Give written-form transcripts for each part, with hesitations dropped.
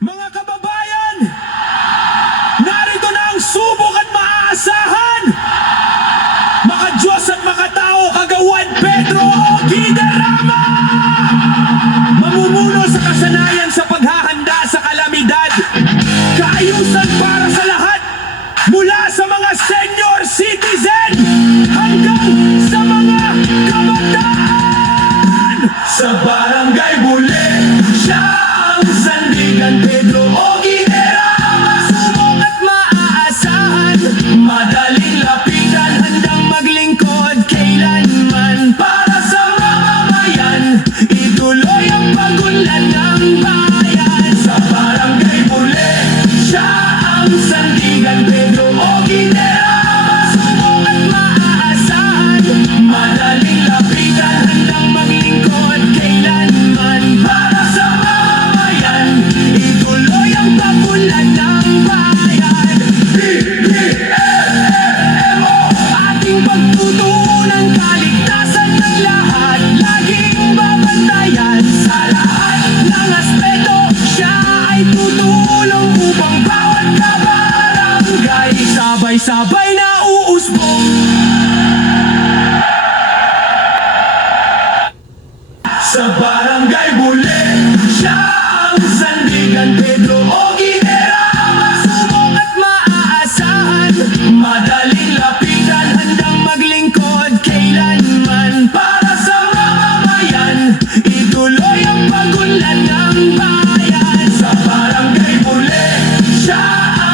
Mga kababayan, narito na ang subok at maaasahan. Maka-Diyos at makatao, kagawan Pedro Guiderama! Mamumuno sa kasanayan sa paghahanda sa kalamidad. Kaayusan para sa lahat, mula sa mga senior citizen hanggang sa mga kabataan. Sa barangay Bule, siya ang sandigan Pedro Guiderama. Subok at maaasahan, madaling lapitan, handang maglingkod kailanman para sa mamamayan. Ituloy ang pagunlad ng bayan. Sa barangay Bule, siya ang sandigan Pedro Guiderama. Subok at maaasahan, madaling lapitan, handang maglingkod kailanman para sa mamamayan. Ituloy ang pagunlad ng bayan. BBMO, ating pagtutuunan, kaligtasan ng lahat, laging babantayan sa lahat ng aspeto. Siya ay tutulong upang bawat kabarangay sabay-sabay na uusbong. Sa barangay Bule, siya ang sandigan Pedro Guiderama. Subok at maaasahan, madaling lapitan, handang maglingkod kailanman para sa mamamayan. Ituloy ang pagunlad ng bayan. Sa barangay Bule, siya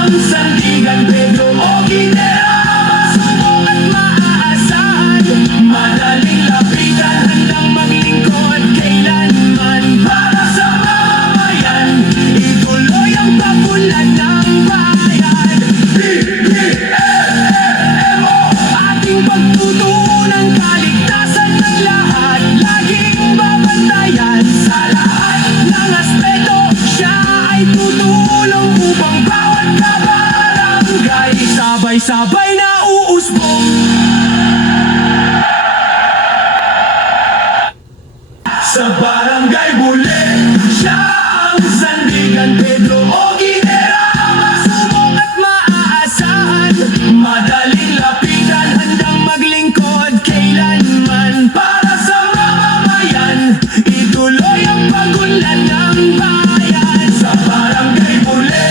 ang sandigan Pedro Guiderama. Subok at maaasahan, madaling lapitan, handang maglingkod kailanman para sa mamamayan. Ituloy ang pagunlad ng bayan. BBMO, ating pagtutuunan, kaligtasan ng lahat, laging babantayan sa lahat ng aspeto. Siya ay tutulong upang bawat kabarangay sabay-sabay na uusbong. Sa barangay Bule, siya ang sandigan Pedro Guiderama. Subok at maaasahan, madaling lapitan, handang maglingkod kailanman para sa mamamayan. Ituloy ang pagunlad ng bayan. Sa barangay Bule,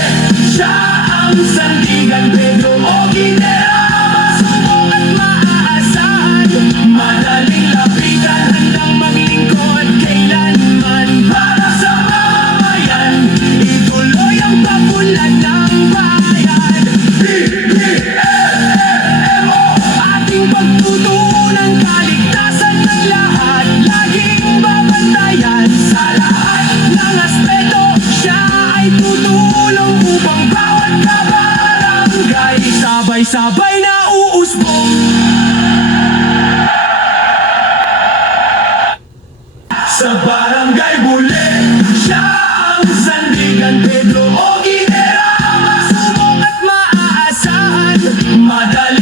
siya ang sandigan Pedro Guiderama. Subok at maaasahan, madaling lapitan, handang maglingkod kailanman para sa mamamayan. Ituloy ang pagunlad ng bayan. BBMO, ating pagtutuunan, kaligtasan ng lahat, laging babantayan sa lahat ng aspeto. Siya ay tutulong upang bawat kabarangay sabay-sabay na uusbong. Sa barangay Bule, siya ang sandigan Pedro Guiderama. Subok at maaasahan, madaling